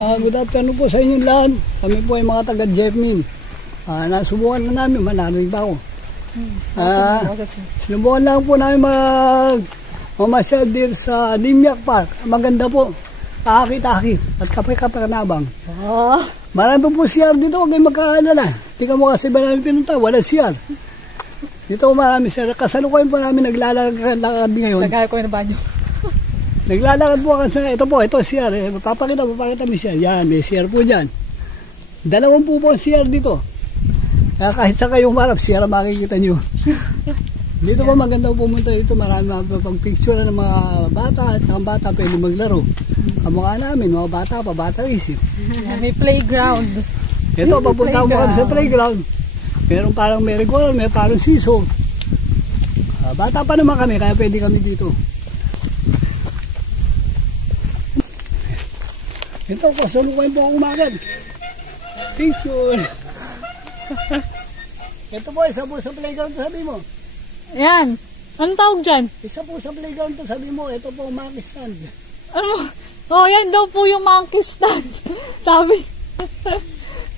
Good afternoon po sa inyong lahat. Kami po ay mga taga Jermin. Nasubukan na namin, manarinig ba ako? Sinubukan lang po namin mamasyal dito sa Nimiaq Park. Maganda po. Kakit-akit at kapay-kapanabang. Marami po CR dito, huwag kayong magkaalala. Tika mo kasi ba namin pinunta, wala CR. Dito marami CR. Kasalukuyan po namin naglalakad ngayon. Nagkaya ko yung banyo. Naglalakad po kasi ito CR. Papakita mo CR. Yan, may CR po dyan. Dalawang po CR dito. Kaya kahit sa kayong marap, CR makikita nyo. Dito po maganda pumunta dito. Marami pang picture ng mga bata at ang bata pwede maglaro. Kamukha namin, mga bata pa, bata isip. May playground. Ito, papunta mo kami sa playground. Meron parang merry-go-round, may parang siso. Bata pa naman kami, kaya pwede kami dito. Ito, kasulukuhin po akong umakan. Picture. Ito po, isa po sa playground to, sabi mo. Yan. Anong tawag dyan? Isa po sa playground to, sabi mo. Ito po, monkey stand. Ano? Oh, yan daw po yung monkey stand. Sabi.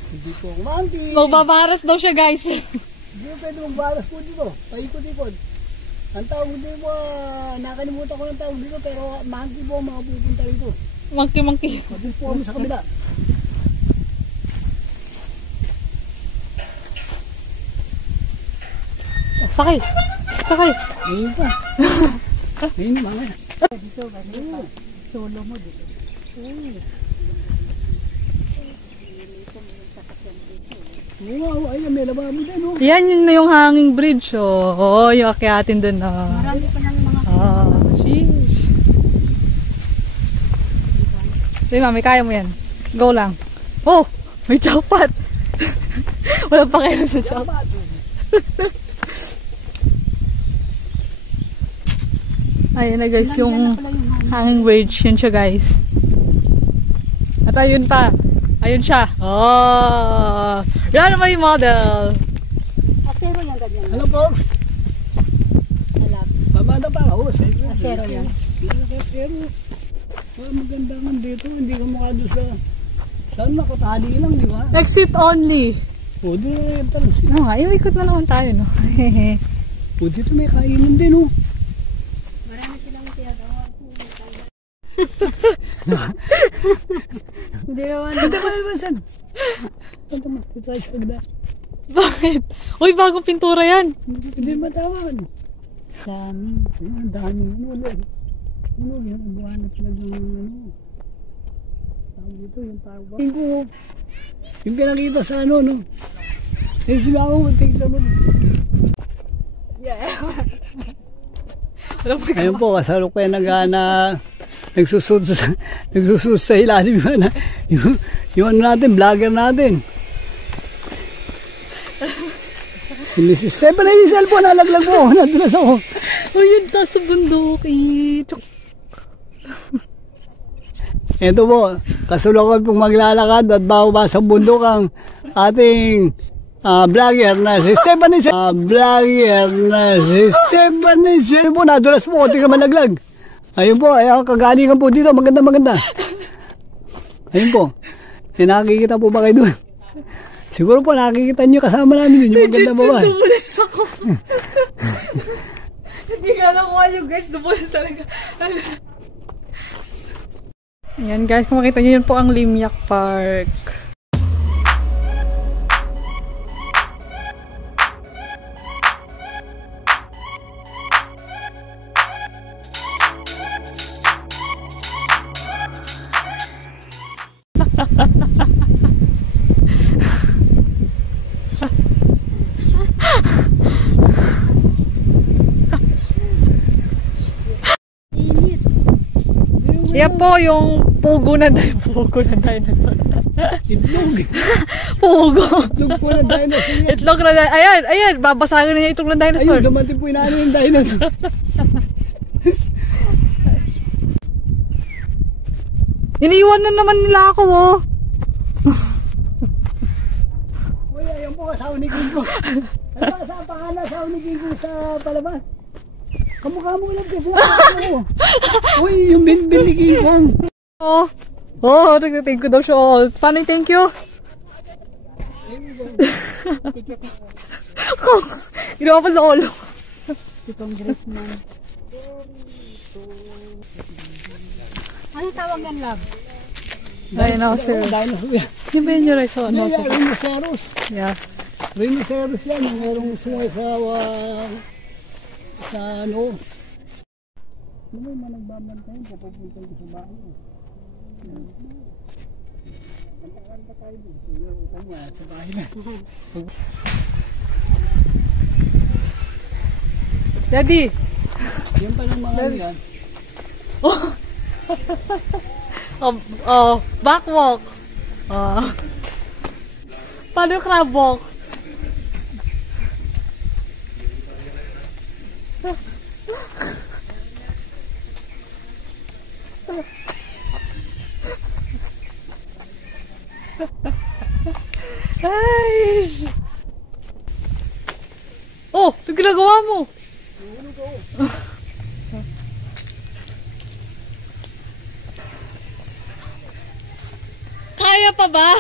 Hindi po monkey. Magbabaras daw siya, guys. Hindi po pwede magbaras po dito. Paikot-ikot. Ang tawag dito po, nakalimutan ko ng tawag dito, pero monkey po mga pupunta rito. Monkey. Pagin po kami sa kabila. Sakay. Ayun pa. Ayun mga. Dito ba? Solo mo dito. Wow, ayun, may lababo din, oh. Yan yun na yung hanging bridge, oh. Oh, yung akyatin dun, oh. Marami pa ng mga Sheesh. Sige, mami, kaya mo yan. Go lang. Oh, may jackpot. Wala pa kayo sa jackpot. Ayun na guys, yung hanging bridge. Yun siya guys. At ayun pa. Ayun siya. Oh! Yan may model. asero yan ganyan. Hello folks. Alap. Babada pa ako. Asero yan. Asero. Maganda nga dito. Hindi ka mukha doon sa... Saan nakatali lang, di ba? Exit only. O, doon na yung talas. Oo nga, iwikot na naman tayo, no? O, dito may kainan din, oh. Marami silang tiyagawa. Hindi naman. Ito ba naman, san? Ito mo, ito tayo sa kabila. Bakit? Uy, bagong pintura yan. Hindi matawan. Dami. Ang dami. Ano, yung abuhan na talagang ano. Tawag dito, yung tawag. Yung pinakita sa ano, no? Eh, sila ako, mag-picture mo. Yeah. Ayun po, kasalukuyan nagsusud sa ilalim na yung ano natin, vlogger natin. Si Mrs. Stephen ay yung cellphone, nalaglag po, nadulas ako. Uy, yun ta sa bundok. Ito po, kasalukuyan pong maglalakad at bababa sa bundok ang ating vlogger na si Stephen. Vlogger na si Stephen. Ayun po, nadulas po, hindi ka malaglag. Ayun po, ayun, kagalingan po dito, maganda. Ayun po, nakikita po ba kayo doon? Siguro po nakikita nyo kasama namin doon, yung maganda babae. Dumulas ako. Hindi ka nakuha yung guys, dumulas talaga. Ayan guys, kung makita nyo yun po ang Nimiaq Park. Yan po yung pugo na dinosaur. Itlog. Pugo. Itlog po ng dinosaur yan. Itlog na dinosaur. Ayan. Babasagin na niya itlog ng dinosaur. Ayun, dumating po inaano yung dinosaur. Iniiwan na naman nila ako, oh. Uy, ayun po kasawa ni King ko. Ano ka sa pangalan sa ni King ko sa palabas? Kamukha mo lang kasi ako. Uy, yung bin ni King Kong. Oh. Oh, nag-thank you daw siya. Oh, paano yung thank you? Ginawa pa sa ulo. Si Congressman. Ano tawag yan, love? Dinosaurs. Yung ba yun yung reso? Rhinoceros. Yeah. Rhinoceros yan. Yung merong sungay sa ano. Ano yung managbabantay? Papupunta ko sa bahay. Kanta tayo din. Sa bahay na. Daddy! Yan pa ng mga ano yan. Backwalk. Paano yung crab walk? Ay! Oh! Ito ginagawa mo! Kaya pa ba?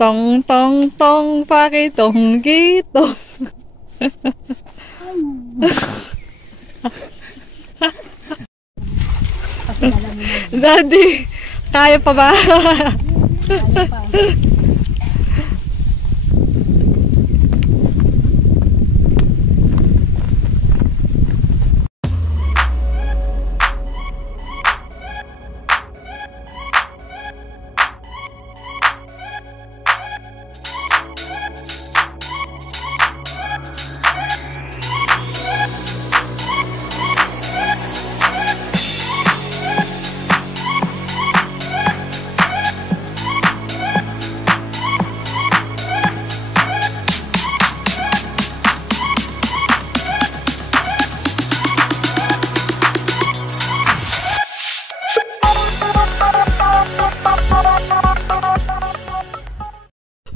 Tong tong tong pakitong gitong. Daddy, kaya pa ba? Kaya pa.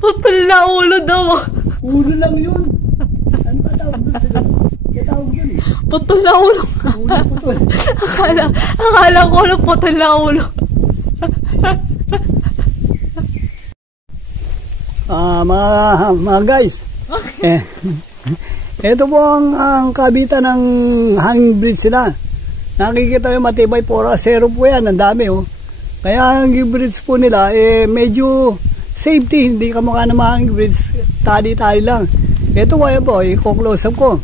Putol na ulo daw. Ulo lang yun. Ano ba tawag doon sa tawag doon eh? Putol na ulo. Ulo putol. Akala ko na putol na ulo. Mga guys. Ito po ang kabitan ng hanging bridge sila. Nakikita yung matibay 4-0 po yan. Ang dami oh. Kaya ang hanging bridge po nila medyo safety, hindi kamukha ng mga hanging bridge, tali-tali lang. Ito po, i-close up ko.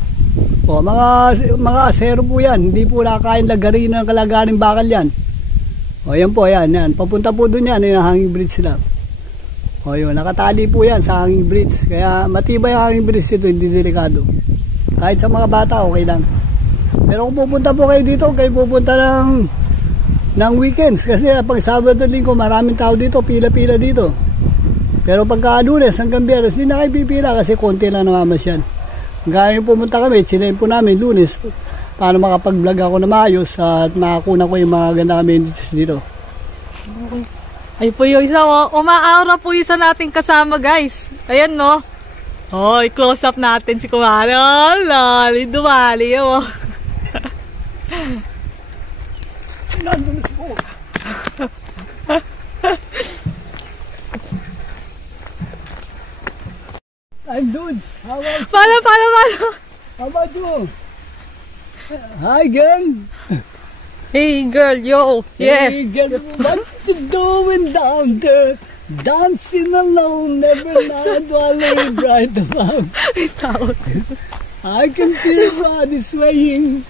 O, mga asero po yan, hindi po nakakain lagarin ng kalagaring bakal yan. O, yan po, yan. Papunta po dun yan, yung hanging bridge sila. O, yun, nakatali po yan sa hanging bridge. Kaya matibay ang hanging bridge ito, hindi delikado. Kahit sa mga bata, okay lang. Pero kung pupunta po kayo dito, kayo pupunta ng weekends. Kasi pag Sabado at Linggo, maraming tao dito, pila-pila dito. Pero pagka Lunes hanggang Biyernes, hindi na kayo pipila kasi konti lang namamasyal. Gaya pumunta kami, sinayin po namin Lunes para makapag-vlog ako na maayos at makakuna ko yung mga ganda amenities dito. Ay po yung isa, umaaura po isa nating kasama guys. Ayan no. Oh, i-close up natin si Kumari. Oh, lali, dumali oh. Nandun po. I'm good. How about you? Paano? How about you? Hi, girl. Hey girl, yo. Yeah. Hey, girl, what you doing down there? Dancing alone, never mind while you're bright above. I can feel your body swaying.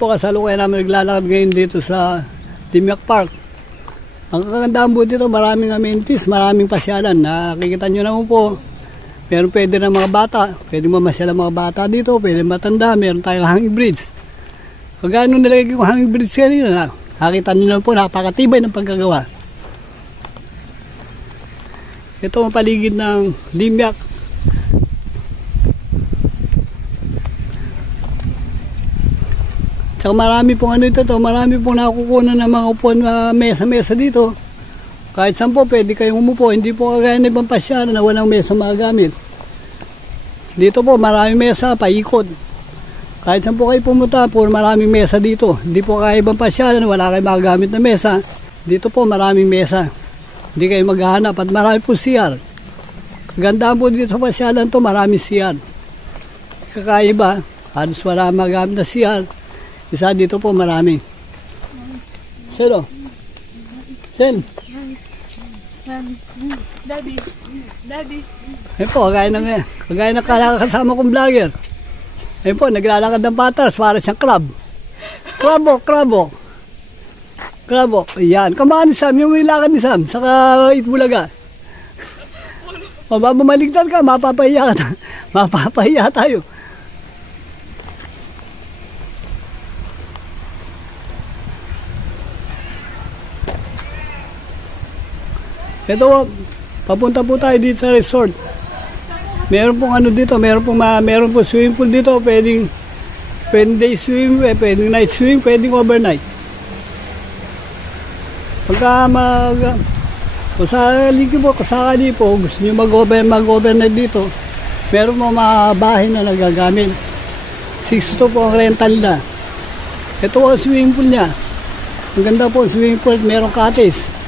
Po, kasalukuyan namin naglalakad ngayon dito sa Timyak Park. Ang kagandahan po dito, maraming amenities, maraming pasyalan. Nakikita nyo naman po. Meron pwede ng mga bata, pwede mamasyal ang mga bata dito, pwede matanda, meron tayong hanging bridge. Pag ano nilagay ko hanging bridge kanina, nakita nyo naman po, napakatibay ng pagkagawa. Ito ang paligid ng Limyak. Tsaka marami pong ano ito, marami pong nakukunan ng mga upuan na mesa-mesa dito. Kahit saan po pwede kayong umupo, hindi po kagaya ng ibang pasyaran na walang mesa magamit. Dito po maraming mesa, paikot. Kahit saan po kayo pumunta po, maraming mesa dito. Hindi po kaya ibang pasyaran, wala kayong magamit na mesa. Dito po maraming mesa. Hindi kayo maghahanap at marami po CR. Kagandaan po dito sa pasyaran to, maraming CR. Kakaiba, halos wala magamit na CR. Isa dito po marami. Sino? Sen? Daddy. Daddy. Ayun po, kagaya ng kasama kong vlogger. Ayun po, naglalakad ng patas para siyang crab. Crabok. Ayan. Kamaan ni Sam, yung ilakad ni Sam, saka Itbulaga. O, maligtan ka, mapapahiya tayo. Ito, papunta po tayo dito sa resort. Meron pong ano dito, meron pong swimming pool dito, pwedeng day swim, pwedeng night swim, pwedeng overnight. Pagka kung sakali po, gusto nyo mag-overnight dito, meron mo mga bahay na nagagamit. 6 po ang rental na. Ito po ang swimming pool niya. Ang ganda po ang swimming pool, merong cottage.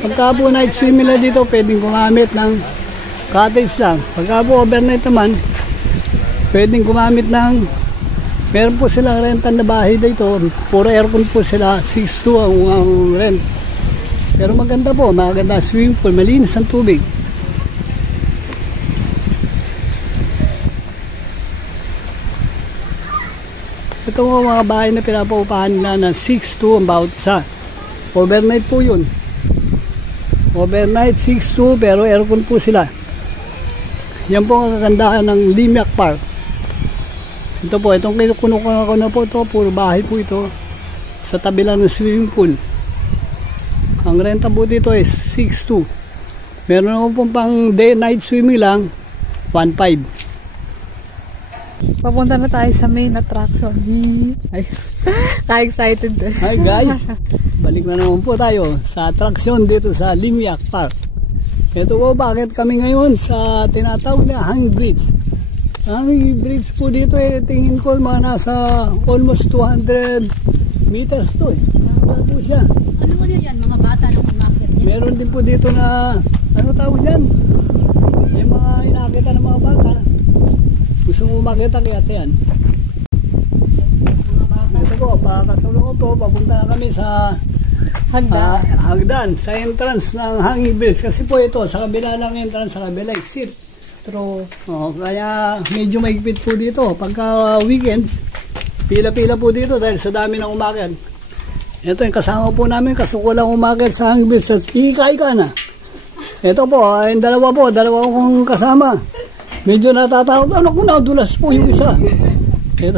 Pagka po night swimming na dito, pwedeng gumamit ng cottage lang. Pagka po overnight naman, pwedeng gumamit ng, meron po silang rental na bahay dito. Puro aircon po sila, 6.2 ang rent. Pero maganda po, maganda swimming pool, malinis ang tubig. Ito po mga bahay na pinapaupahan nila na 6.2 ang bawat isa. Overnight po yun. Overnight 6.2 pero aircon po sila. Yan po ang kagandahan ng Limyak Park. Ito po, itong kinukuha ko na po ito, puro bahay po ito sa tabi lang ng swimming pool. Ang renta po dito is 6.2. Meron naman po pang day night swimming lang 1.5. Papunta na tayo sa main attraction. Ay, ka-excited. Hi guys, balik na naman po tayo sa attraction dito sa Limyak Park. Ito po bakit kami ngayon sa tinatawag na Hanging Bridge. Hanging Bridge po dito tingin ko mga nasa almost 200 meters to Ano po siya? Ano mo yan? Mga bata na umakit yan? Meron din po dito na, ano tawag dyan? Yung mga inakita ng mga bata. Gusto mo makita kaya yan. Ito po, pakakasulong ko po, papunta na kami sa hagdan, sa entrance ng Hanging Bridge. Kasi po ito, sa kabila ng entrance, sa kabila exit. True. Kaya medyo maigpit po dito. Pagka weekends, pila-pila po dito dahil sa dami ng umakyat. Ito yung kasama po namin, kasukulang umakyat sa Hanging Bridge. At ika na. Ito po, yung dalawa kong kasama. Medyo natatakot. Ano ko nadulas po yung isa. Ito.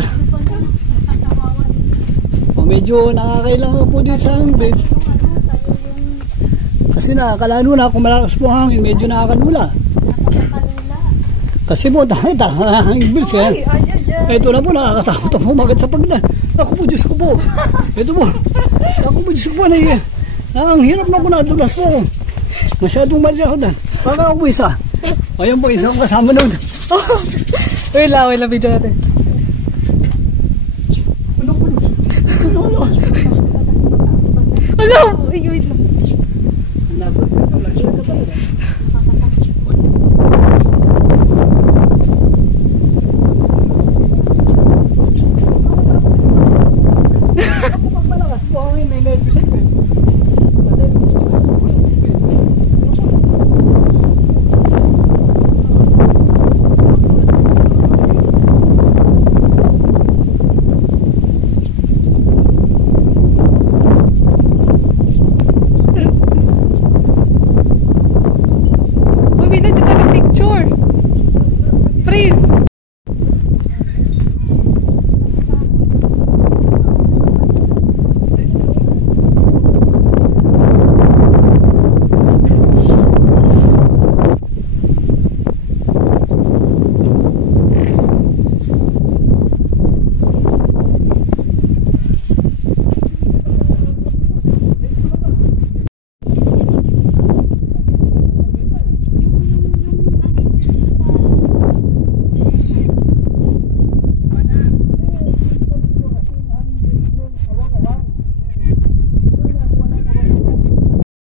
Medyo nakakailangan po dito sa Hanging Bridge. Kasi nakakalalo na kung malakas po hangin, medyo nakakadula. Kasi po tayo Hanging Bridge. Ito na po, nakakatakot ang umagat sa pagdan. Ako po, Diyos ko po. Ito po. Ako po, Diyos ko po. Ang hirap na po nadulas po. Masyadong mali ako dan. Baka ako po isa. Ayan po, isa akong kasama nun. Wait lang, video natin. Ano? Wait lang.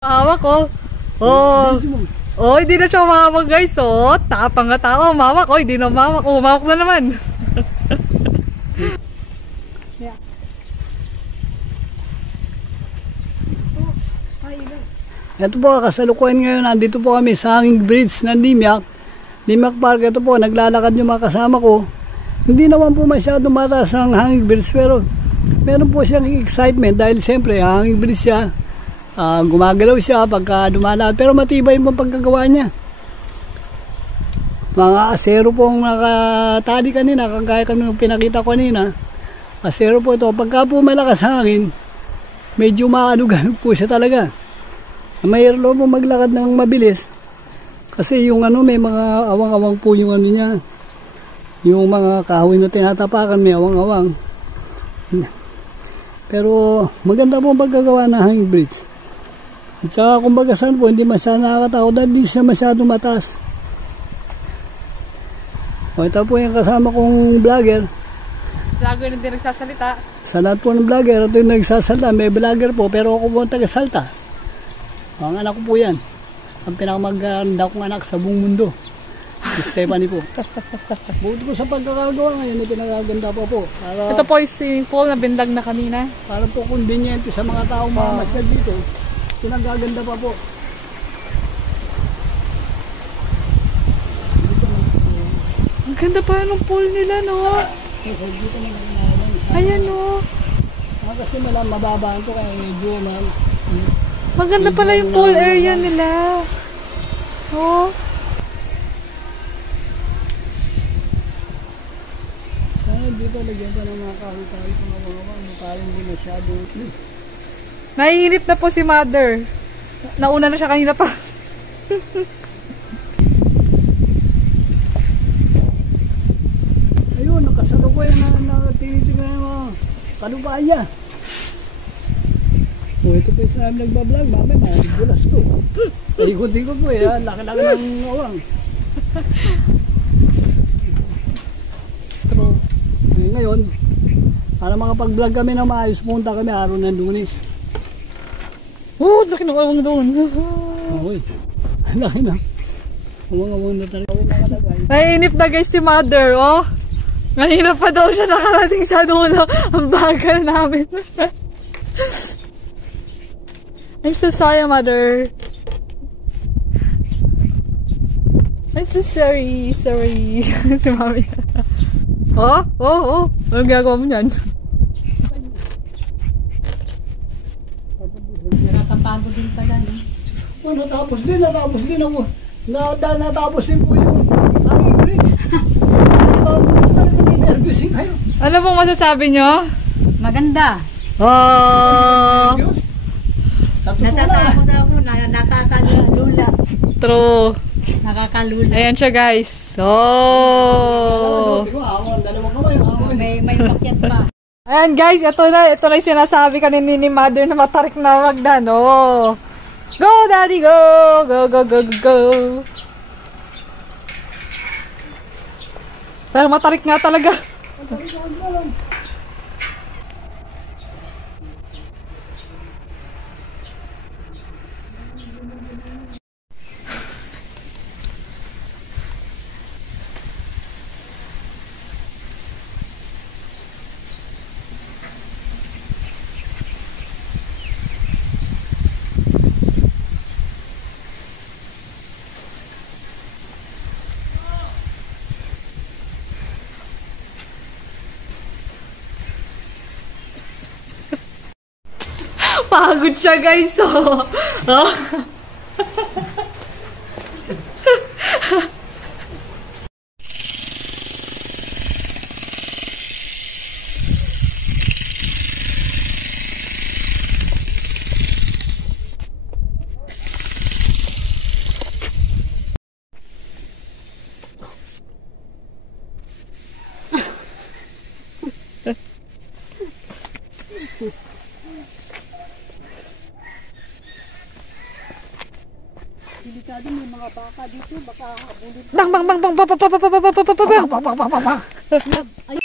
Hawak ko. Oh. Oh, hindi na siya umawak guys. Oh, tapang nga tao. Umawak. Oh, hindi na umawak. Oh, umawak na naman. Ito po, kasalukuyan ngayon, nandito po kami sa hanging bridge ng Nimiak. Nimiak Park, ito po, naglalakad yung mga kasama ko. Hindi naman po masyadong mataas ang hanging bridge, pero meron po siyang excitement dahil siyempre, hanging bridge siya. Gumagalaw siya pagka dumalakad, pero matibay yung pagkagawa niya. Mga asero pong nakatali kanina, kagaya kami yung pinakita ko kanina. Asero po ito, pagka po malakas hangin, medyo maanugan po siya talaga. Mayroon po maglakad ng mabilis kasi yung may mga awang-awang po yung niya, yung mga kahoy na tinatapakan may awang-awang, pero maganda po paggagawa ng hanging bridge. At saka kumbaga saan po hindi masyadong nakakatakot dahil hindi siya masyadong mataas. O ito po yung kasama kong vlogger Vlogger na din nagsasalita. sa lahat po ng vlogger. Ito yung nagsasalta, may vlogger po pero ako po ang taga-salta. Ang anak ko po yan. Ang pinakamaganda kong anak sa buong mundo. Si Stephanie po. Bukod ko sa pagkakagawa ngayon, pinagaganda pa po. Ito po yung swimming pool na bindag na kanina. Para po convenient sa mga taong mamasyal dito. Pinagaganda pa po. Ang ganda pa ng pool nila, no? Ayan, no? Kasi mababa ito kaya medyo Maganda pala yung pool area nila. Oh. dito lagyan pa ng mga kahoy-kahoy sa mga parang hindi masyado. Naiinip na po si Mother. Nauna na siya kanina pa. Ayun, nakasalukuyan na tinitingnan ng mga kalubaya. O, ito pa sa amin nagbablog, mamaya bulas to. Ikot-ikot po eh, laki-laki ng awang. True. Ngayon, para makapag-vlog kami na maayos, punta kami araw ng Lunes. Oh, laki ng awang doon. Uy, laki na. Awang-awang na talaga. Naiinip na guys si Mother, oh. Kanina pa daw siya nakarating sa dulo. Ang bagal namin. I'm so sorry, Mother. I'm so sorry. Sorry. Si Mami. Oh, oh, oh. Anong ginagawa mo niyan? Nakakapagod din pala, no? Oh, natapos din ako. Natapos din po yung hanging bridge. Nervousin kayo. Ano pong masasabi nyo? Maganda. Oh. Sa totoo lang. Natatakot ako na nakakalula. True. Nakakalula. Ayan siya guys. Oh. May pakyat pa. Ayan guys, ito na yung sinasabi kanina ni Mother na matarik na magdan. Oh. Go daddy, go! Go, go, go, go, go! Pero matarik nga talaga. Pagod siya guys, oh. Oh. Delikado, may mga baka dito, baka habulin. Bang bang bang bang bang bang bang bang bang bang bang bang. Ayun.